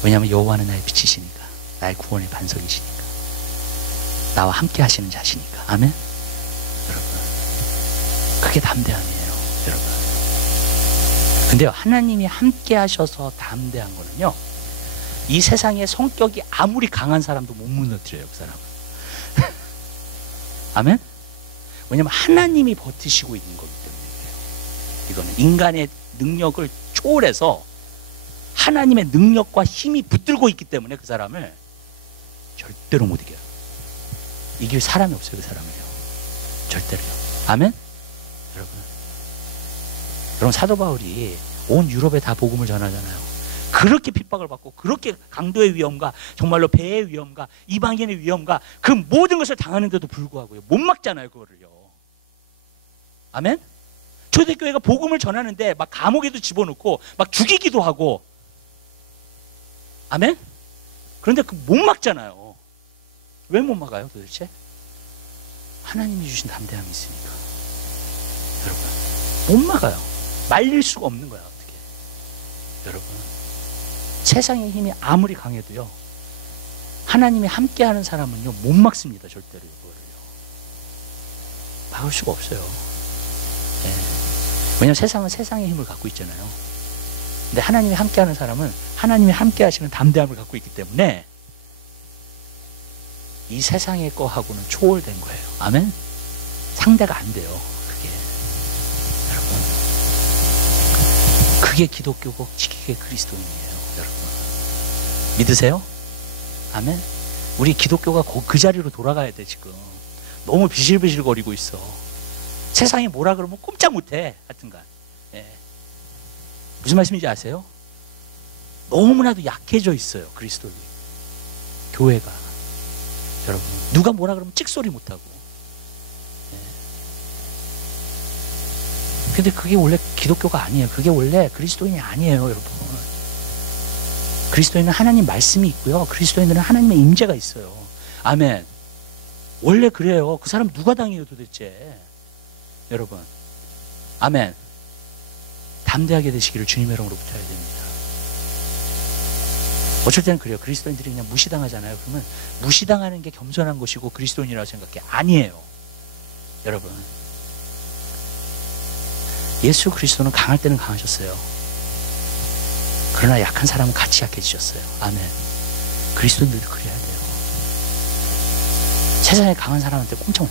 왜냐하면 여호와는 나의 빛이시니까, 나의 구원의 반석이시니까, 나와 함께 하시는 자시니까. 아멘? 여러분, 그게 담대함이에요. 여러분. 근데요, 하나님이 함께 하셔서 담대한 거는요, 이 세상의 성격이 아무리 강한 사람도 못 무너뜨려요. 그 사람은. 아멘? 왜냐하면 하나님이 버티시고 있는 거기 때문에. 이거는 인간의 능력을 초월해서 하나님의 능력과 힘이 붙들고 있기 때문에 그 사람을 절대로 못 이겨요. 이길 사람이 없어요. 그 사람을요. 절대로요. 아멘? 여러분, 사도 바울이 온 유럽에 다 복음을 전하잖아요. 그렇게 핍박을 받고, 그렇게 강도의 위험과 정말로 배의 위험과 이방인의 위험과 그 모든 것을 당하는데도 불구하고요, 못 막잖아요, 그거를요. 아멘? 초대교회가 복음을 전하는데 막 감옥에도 집어넣고 막 죽이기도 하고. 아멘? 그런데 그 못 막잖아요. 왜 못 막아요, 도대체? 하나님이 주신 담대함이 있으니까. 여러분, 못 막아요. 말릴 수가 없는 거야, 어떻게. 여러분, 세상의 힘이 아무리 강해도요, 하나님이 함께하는 사람은요, 못 막습니다. 절대로. 그거를요, 막을 수가 없어요. 네. 왜냐하면 세상은 세상의 힘을 갖고 있잖아요. 근데 하나님이 함께하는 사람은 하나님이 함께하시는 담대함을 갖고 있기 때문에 이 세상의 거하고는 초월된 거예요. 아멘? 상대가 안 돼요. 그게. 여러분, 그게 기독교고 그게 그리스도인이에요. 여러분, 믿으세요? 아멘? 우리 기독교가 그 자리로 돌아가야 돼. 지금 너무 비실비실거리고 있어. 세상이 뭐라 그러면 꼼짝 못해. 하여튼간. 예. 무슨 말씀인지 아세요? 너무나도 약해져 있어요. 그리스도인이. 교회가. 여러분, 누가 뭐라 그러면 찍소리 못하고. 예. 근데 그게 원래 기독교가 아니에요. 그게 원래 그리스도인이 아니에요. 여러분, 그리스도인은 하나님 말씀이 있고요, 그리스도인들은 하나님의 임재가 있어요. 아멘. 원래 그래요. 그 사람 누가 당해요, 도대체. 여러분, 아멘. 담대하게 되시기를 주님의 이름으로 부탁해야 됩니다. 어쩔 때는 그래요. 그리스도인들이 그냥 무시당하잖아요. 그러면 무시당하는 게 겸손한 것이고 그리스도인이라고 생각해. 아니에요. 여러분, 예수 그리스도는 강할 때는 강하셨어요. 그러나 약한 사람은 같이 약해지셨어요. 아멘. 그리스도인들도 그래야 돼요. 세상에 강한 사람한테 꼼짝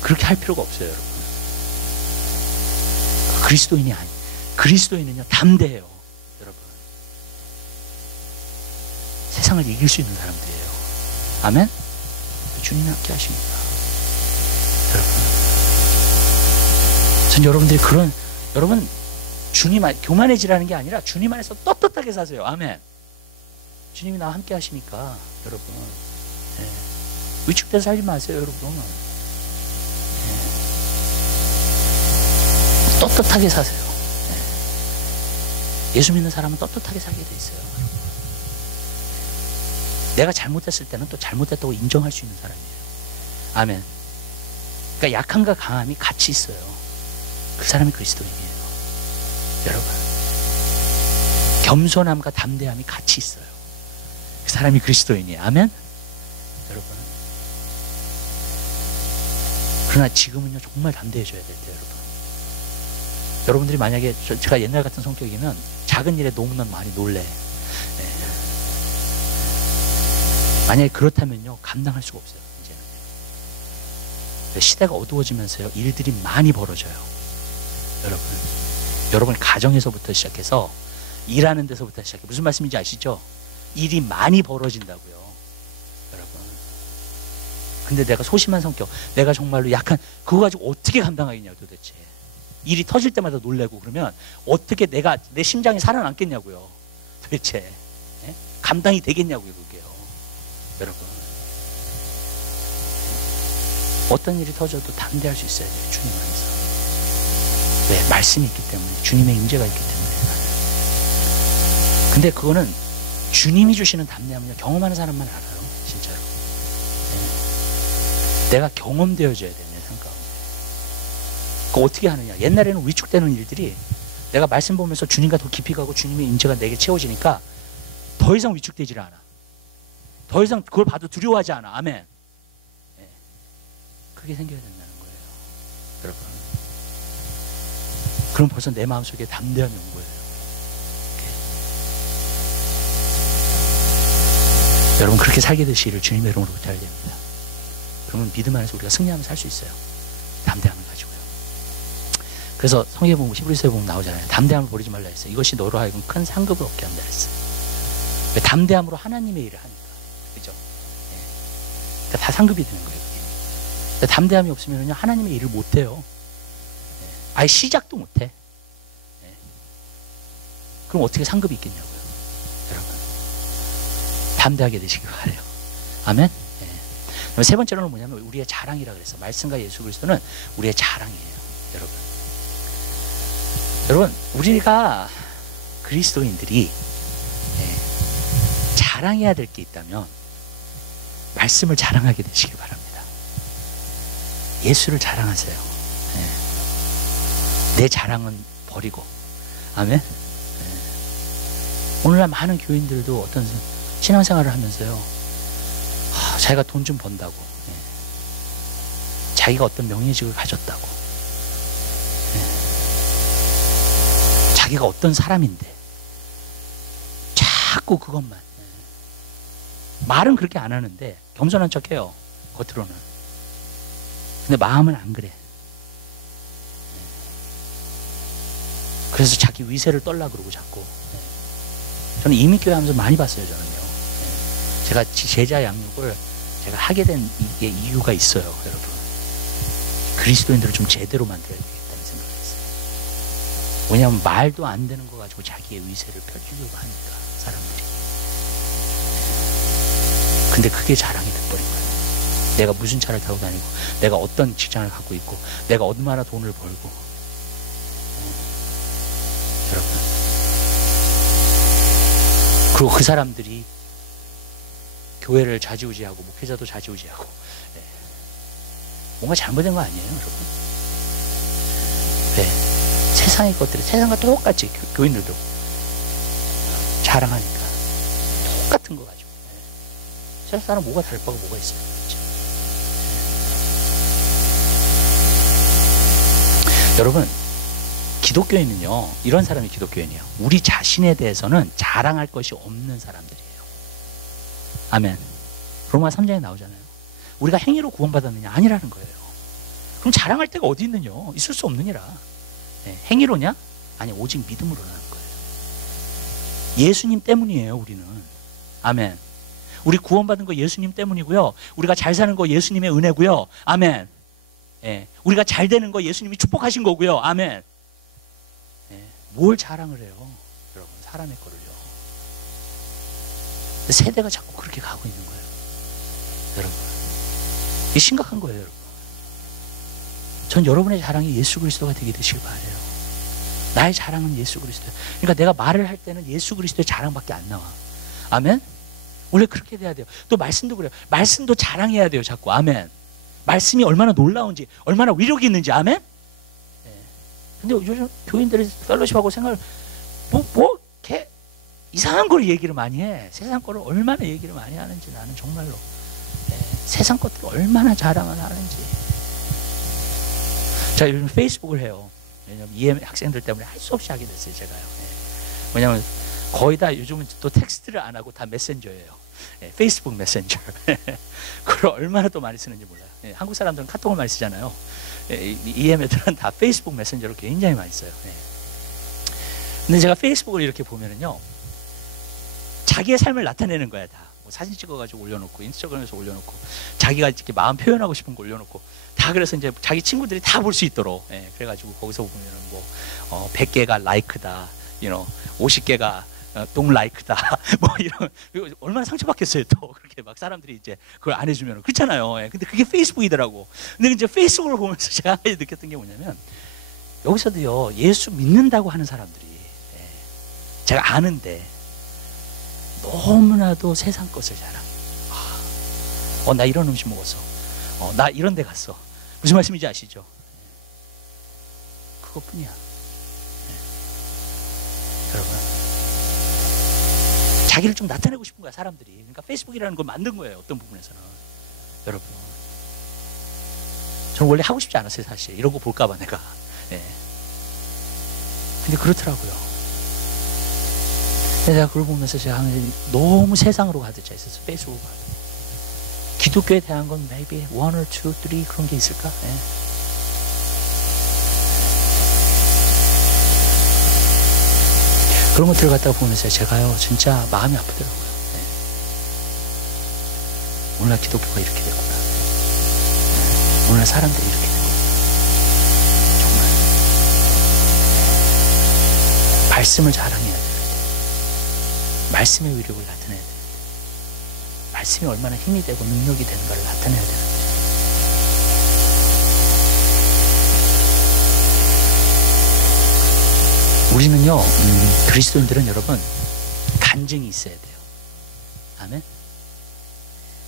그렇게 할 필요가 없어요, 여러분. 그리스도인이 아니. 그리스도인은요 담대해요, 여러분. 세상을 이길 수 있는 사람들이에요. 아멘. 주님이 함께 하십니다, 여러분. 전 여러분들이 여러분 주님 교만해지라는 게 아니라 주님 안에서 떳떳하게 사세요. 아멘. 주님이 나와 함께 하시니까 여러분, 예. 위축돼서 살지 마세요, 여러분. 예. 떳떳하게 사세요. 예. 예수 믿는 사람은 떳떳하게 살게 돼 있어요. 내가 잘못했을 때는 또 잘못했다고 인정할 수 있는 사람이에요. 아멘. 그러니까 약함과 강함이 같이 있어요. 그 사람이 그리스도인이에요, 여러분. 겸손함과 담대함이 같이 있어요. 그 사람이 그리스도인이에요. 아멘. 여러분. 그러나 지금은요 정말 담대해져야 돼요, 여러분. 여러분들이 만약에 제가 옛날 같은 성격이면 작은 일에 너무나 많이 놀래. 네. 만약에 그렇다면요 감당할 수가 없어요. 이제는 시대가 어두워지면서요 일들이 많이 벌어져요. 여러분 가정에서부터 시작해서 일하는 데서부터 시작해. 무슨 말씀인지 아시죠? 일이 많이 벌어진다고요, 여러분. 근데 내가 소심한 성격, 내가 정말로 약한, 그거 가지고 어떻게 감당하겠냐고 도대체. 일이 터질 때마다 놀래고 그러면 어떻게 내 심장이 살아남겠냐고요, 도대체. 예? 감당이 되겠냐고요, 그게요, 여러분. 어떤 일이 터져도 담대할 수 있어야 돼요, 주님 안에서. 왜? 말씀이 있기 때문에, 주님의 임재가 있기 때문에. 근데 그거는 주님이 주시는 담대함은요 경험하는 사람만 알아요, 진짜로. 네. 내가 경험되어져야 돼, 내 삶 가운데. 그거 어떻게 하느냐? 옛날에는 위축되는 일들이 내가 말씀 보면서 주님과 더 깊이 가고 주님의 임재가 내게 채워지니까 더 이상 위축되질 않아. 더 이상 그걸 봐도 두려워하지 않아. 아멘. 네. 그게 생겨야 된다는 거예요, 여러분. 그럼 벌써 내 마음속에 담대함이 온 거예요. 여러분 그렇게 살게 되시기를 주님의 이름으로 부탁을 드립니다. 그러면 믿음 안에서 우리가 승리하면서 살 수 있어요. 담대함을 가지고요. 그래서 성경에 보면 히브리서에 보면 나오잖아요. 담대함을 버리지 말라 했어요. 이것이 너로 하여금 큰 상급을 얻게 한다 했어요. 왜? 담대함으로 하나님의 일을 하니까. 그죠? 네. 그러니까 다 상급이 되는 거예요. 그러니까 담대함이 없으면 하나님의 일을 못 해요. 네. 아예 시작도 못 해. 네. 그럼 어떻게 상급이 있겠냐고요, 여러분. 담대하게 되시길 바라요. 아멘. 네. 세 번째로는 뭐냐면 우리의 자랑이라 그랬어. 말씀과 예수 그리스도는 우리의 자랑이에요, 여러분. 여러분 우리가 그리스도인들이 자랑해야 될 게 있다면 말씀을 자랑하게 되시길 바랍니다. 예수를 자랑하세요. 네. 내 자랑은 버리고. 아멘. 네. 오늘날 많은 교인들도 어떤 신앙생활을 하면서요 자기가 돈 좀 번다고, 자기가 어떤 명예직을 가졌다고, 자기가 어떤 사람인데 자꾸 그것만, 말은 그렇게 안 하는데 겸손한 척해요, 겉으로는. 근데 마음은 안 그래. 그래서 자기 위세를 떨라 그러고 자꾸. 저는 이민교회 하면서 많이 봤어요, 저는요. 제가 제자 양육을 제가 하게 된 이게 이유가 있어요, 여러분. 그리스도인들을 좀 제대로 만들어야 되겠다는 생각을 했어요. 왜냐하면 말도 안 되는 거 가지고 자기의 위세를 펼치려고 하니까, 사람들이. 근데 그게 자랑이 돼버린 거예요. 내가 무슨 차를 타고 다니고, 내가 어떤 직장을 갖고 있고, 내가 얼마나 돈을 벌고. 여러분. 그리고 그 사람들이 교회를 좌지우지하고 목회자도 좌지우지하고, 뭔가 잘못된 거 아니에요, 여러분? 네. 세상의 것들이 세상과 똑같이 교인들도 자랑하니까 똑같은 거 가지고. 세상 사람 뭐가 다를 바가 뭐가 있어요? 여러분 기독교인은요, 이런 사람이 기독교인이에요. 우리 자신에 대해서는 자랑할 것이 없는 사람들이에요. 아멘. 로마 3장에 나오잖아요. 우리가 행위로 구원받았느냐? 아니라는 거예요. 그럼 자랑할 데가 어디 있느냐? 있을 수 없느니라. 네, 행위로냐? 아니, 오직 믿음으로라는 거예요. 예수님 때문이에요, 우리는. 아멘. 우리 구원받은 거 예수님 때문이고요. 우리가 잘 사는 거 예수님의 은혜고요. 아멘. 예, 우리가 잘 되는 거 예수님이 축복하신 거고요. 아멘. 예, 뭘 자랑을 해요, 여러분? 사람의 거를요. 세대가 자꾸 그렇게 가고 있는 거예요, 여러분. 이게 심각한 거예요, 여러분. 전 여러분의 자랑이 예수 그리스도가 되게 되시길 바라요. 나의 자랑은 예수 그리스도예요. 그러니까 내가 말을 할 때는 예수 그리스도의 자랑밖에 안 나와. 아멘. 원래 그렇게 돼야 돼요. 또 말씀도 그래요. 말씀도 자랑해야 돼요, 자꾸. 아멘. 말씀이 얼마나 놀라운지, 얼마나 위력이 있는지. 아멘. 네. 근데 요즘 교인들이 펠로십하고 생각을 이렇게 이상한 걸 얘기를 많이 해. 세상 거를 얼마나 얘기를 많이 하는지 나는 정말로. 네. 세상 것들을 얼마나 자랑을 하는지. 자, 요즘 페이스북을 해요. 왜냐면 EM 학생들 때문에 할 수 없이 하게 됐어요, 제가요. 네. 왜냐면 거의 다 요즘은 또 텍스트를 안 하고 다 메신저예요. 네, 페이스북 메신저. 그걸 얼마나 또 많이 쓰는지 몰라요. 네, 한국 사람들은 카톡을 많이 쓰잖아요. EM 애들은 다 페이스북 메신저를 굉장히 많이 써요. 네. 근데 제가 페이스북을 이렇게 보면은요, 자기의 삶을 나타내는 거야, 다. 뭐 사진 찍어가지고 올려놓고, 인스타그램에서 올려놓고, 자기가 이렇게 마음 표현하고 싶은 거 올려놓고, 다 그래서 이제 자기 친구들이 다 볼 수 있도록. 예, 그래가지고 거기서 보면은 뭐, 100개가 라이크다, 50개가 똥 라이크다, 뭐 이런, 얼마나 상처받겠어요, 또. 그렇게 막 사람들이 이제 그걸 안 해주면. 그렇잖아요. 예, 근데 그게 페이스북이더라고. 근데 이제 페이스북을 보면서 제가 한 가지 느꼈던 게 뭐냐면, 여기서도요, 예수 믿는다고 하는 사람들이, 예, 제가 아는데, 너무나도 세상 것을 자랑해요. 나 이런 음식 먹었어. 나 이런 데 갔어. 무슨 말씀인지 아시죠? 그것뿐이야. 네. 여러분, 자기를 좀 나타내고 싶은 거야, 사람들이. 그러니까 페이스북이라는 걸 만든 거예요, 어떤 부분에서는. 여러분, 저는 원래 하고 싶지 않았어요, 사실. 이런 거 볼까 봐 내가. 네. 근데 그렇더라고요. 제가 그걸 보면서 제가 너무 세상으로 가득 차 있었어요. 페이스북으로 가득. 기독교에 대한 건 maybe 1 or 2, 3 그런 게 있을까? 네. 그런 것들을 갖다가 보면서 제가요, 진짜 마음이 아프더라고요. 네. 오늘날 기독교가 이렇게 됐구나. 네. 오늘날 사람들이 이렇게 됐구나. 정말. 말씀을 자랑해야 돼요. 말씀의 위력을 나타내야 되는데, 말씀이 얼마나 힘이 되고 능력이 되는가를 나타내야 되는데, 우리는요, 그리스도인들은 여러분, 간증이 있어야 돼요. 아멘.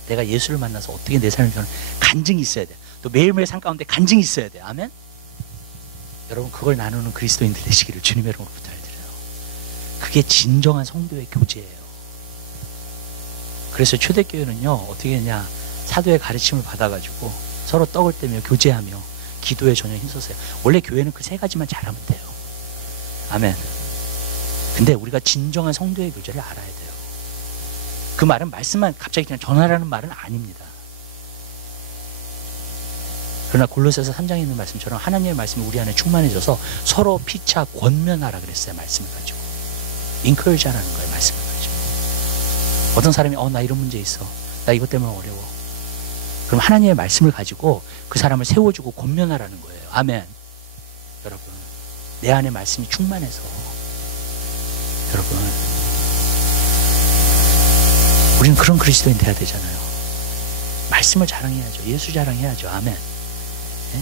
내가 예수를 만나서 어떻게 내 삶을 변하는 간증이 있어야 돼요. 또 매일매일 삶 가운데 간증이 있어야 돼요. 아멘. 여러분, 그걸 나누는 그리스도인들 되시기를 주님의 이름으로 부탁드려요. 그게 진정한 성도의 교제예요. 그래서 초대교회는요, 어떻게 했냐, 사도의 가르침을 받아가지고 서로 떡을 떼며 교제하며 기도에 전혀 힘썼어요. 원래 교회는 그 세 가지만 잘하면 돼요. 아멘. 근데 우리가 진정한 성도의 교제를 알아야 돼요. 그 말은 말씀만 갑자기 그냥 전하라는 말은 아닙니다. 그러나 골로새서 3장에 있는 말씀처럼 하나님의 말씀이 우리 안에 충만해져서 서로 피차 권면하라 그랬어요. 말씀을 가지고 인커리지 하라는 거예요. 말씀을 가지고. 어떤 사람이 나 이런 문제 있어, 나 이것 때문에 어려워, 그럼 하나님의 말씀을 가지고 그 사람을 세워주고 권면하라는 거예요. 아멘. 여러분, 내 안에 말씀이 충만해서, 여러분, 우리는 그런 그리스도인 돼야 되잖아요. 말씀을 자랑해야죠. 예수 자랑해야죠. 아멘. 네?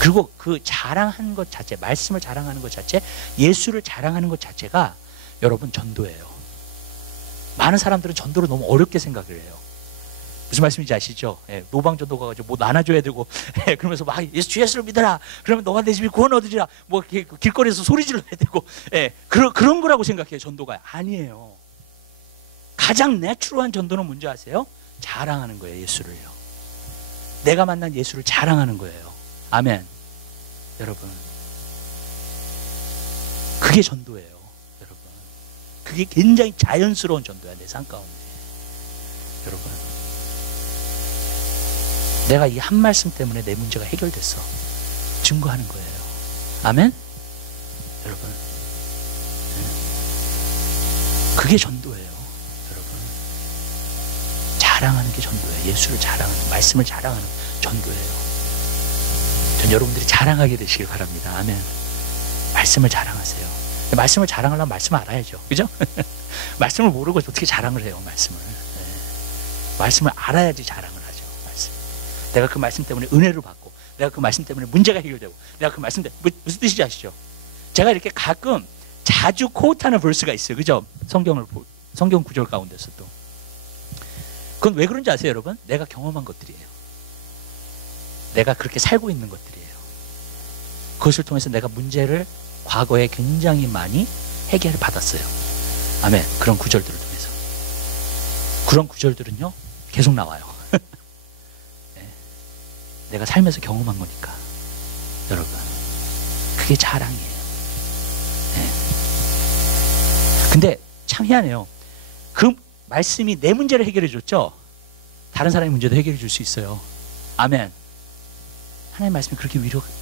그리고 그 자랑하는 것 자체, 말씀을 자랑하는 것 자체, 예수를 자랑하는 것 자체가 여러분 전도예요. 많은 사람들은 전도를 너무 어렵게 생각을 해요. 무슨 말씀인지 아시죠? 예, 노방전도 가가지고 뭐 나눠줘야 되고, 예, 그러면서 막 주 예수를 믿어라, 그러면 너가 내 집에 구원 얻으리라, 뭐 길거리에서 소리 질러야 되고, 예, 그런 거라고 생각해요. 전도가 아니에요. 가장 내추럴한 전도는 뭔지 아세요? 자랑하는 거예요. 예수를요. 내가 만난 예수를 자랑하는 거예요. 아멘. 여러분, 그게 전도예요, 여러분. 그게 굉장히 자연스러운 전도야, 내 삶 가운데. 여러분, 내가 이 한 말씀 때문에 내 문제가 해결됐어. 증거하는 거예요. 아멘? 여러분, 그게 전도예요, 여러분. 자랑하는 게 전도예요. 예수를 자랑하는, 말씀을 자랑하는 전도예요. 전 여러분들이 자랑하게 되시길 바랍니다. 아멘. 말씀을 자랑하세요. 말씀을 자랑하려면 말씀을 알아야죠. 그죠? 말씀을 모르고 어떻게 자랑을 해요, 말씀을. 네. 말씀을 알아야지 자랑을 하죠, 말씀. 내가 그 말씀 때문에 은혜를 받고, 내가 그 말씀 때문에 문제가 해결되고, 내가 그 말씀 때문에, 무슨 뜻인지 아시죠? 제가 이렇게 가끔 자주 코트하는 벌스가 있어요. 그죠? 성경 구절 가운데서 또. 그건 왜 그런지 아세요, 여러분? 내가 경험한 것들이에요. 내가 그렇게 살고 있는 것들이에요. 그것을 통해서 내가 문제를 과거에 굉장히 많이 해결을 받았어요. 아멘. 그런 구절들을 통해서. 그런 구절들은요, 계속 나와요. 네. 내가 살면서 경험한 거니까. 여러분, 그게 자랑이에요. 네. 근데 참 희한해요. 그 말씀이 내 문제를 해결해 줬죠? 다른 사람의 문제도 해결해 줄 수 있어요. 아멘. 하나님의 말씀이 그렇게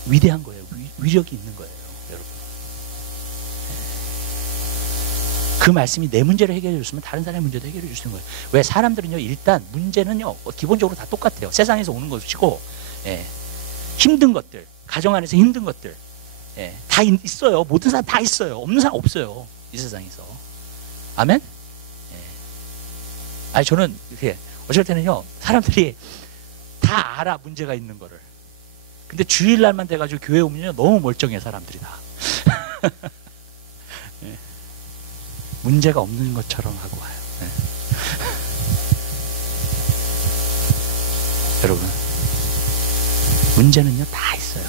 위대한 거예요. 위력이 있는 거예요, 여러분. 그 말씀이 내 문제를 해결해 줬으면 다른 사람의 문제도 해결해 주시는 거예요. 왜? 사람들은요, 일단 문제는요, 기본적으로 다 똑같아요. 세상에서 오는 것이고, 예. 힘든 것들, 가정 안에서 힘든 것들, 예. 다 있어요. 모든 사람 다 있어요. 없는 사람 없어요, 이 세상에서. 아멘? 예. 아니, 저는 이렇게 어쩔 때는요, 사람들이 다 알아, 문제가 있는 거를. 근데 주일날만 돼가지고 교회 오면요, 너무 멀쩡해, 사람들이 다. 네. 문제가 없는 것처럼 하고 와요. 네. 여러분, 문제는요, 다 있어요.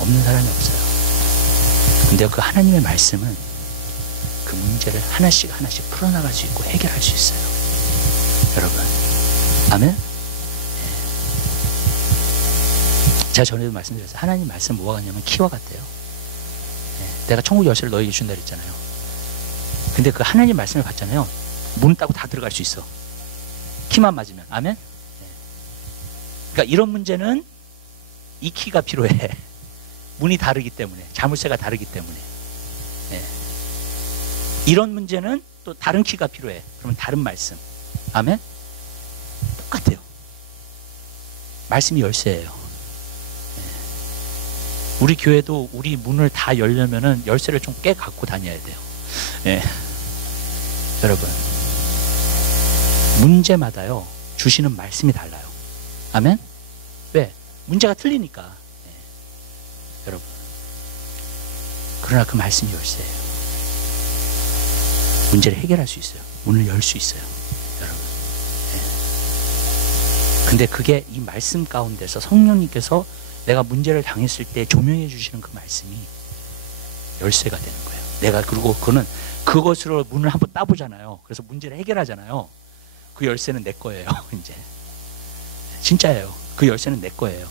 없는 사람이 없어요. 근데 그 하나님의 말씀은 그 문제를 하나씩 하나씩 풀어나갈 수 있고 해결할 수 있어요. 여러분, 아멘? 제가 전에도 말씀드렸어요. 하나님 말씀 뭐가 같냐면 키와 같아요. 네, 내가 천국 열쇠를 너에게 준다 그랬잖아요. 근데 그 하나님 말씀을 받잖아요. 문 따고 다 들어갈 수 있어. 키만 맞으면. 아멘? 네. 그러니까 이런 문제는 이 키가 필요해. 문이 다르기 때문에, 자물쇠가 다르기 때문에. 네. 이런 문제는 또 다른 키가 필요해. 그러면 다른 말씀. 아멘? 똑같아요. 말씀이 열쇠예요. 우리 교회도 우리 문을 다 열려면은 열쇠를 좀 꽤 갖고 다녀야 돼요. 예. 여러분, 문제마다요, 주시는 말씀이 달라요. 아멘? 왜? 문제가 틀리니까. 예. 여러분. 그러나 그 말씀이 열쇠예요. 문제를 해결할 수 있어요. 문을 열 수 있어요. 여러분. 예. 근데 그게 이 말씀 가운데서 성령님께서 내가 문제를 당했을 때 조명해 주시는 그 말씀이 열쇠가 되는 거예요. 내가 그리고 그것으로 문을 한번 따보잖아요. 그래서 문제를 해결하잖아요. 그 열쇠는 내 거예요. 이제 진짜예요. 그 열쇠는 내 거예요.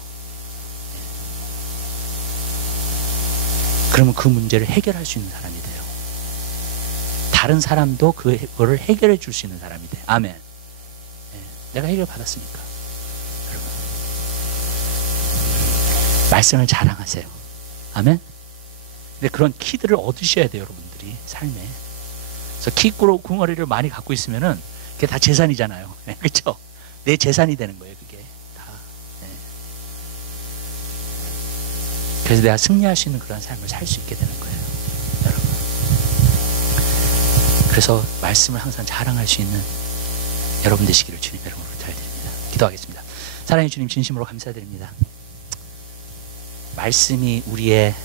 그러면 그 문제를 해결할 수 있는 사람이 돼요. 다른 사람도 그거를 해결해 줄 수 있는 사람이 돼. 아멘. 내가 해결 받았으니까. 말씀을 자랑하세요. 아멘? 근데 그런 키들을 얻으셔야 돼요, 여러분들이. 삶에. 그래서 키 궁어리를 많이 갖고 있으면은 그게 다 재산이잖아요. 네, 그렇죠? 내 재산이 되는 거예요, 그게. 다. 네. 그래서 내가 승리할 수 있는 그런 삶을 살 수 있게 되는 거예요, 여러분. 그래서 말씀을 항상 자랑할 수 있는 여러분 되시기를 주님 이름으로 부탁드립니다. 기도하겠습니다. 사랑해 주님 진심으로 감사드립니다. 말씀이 우리의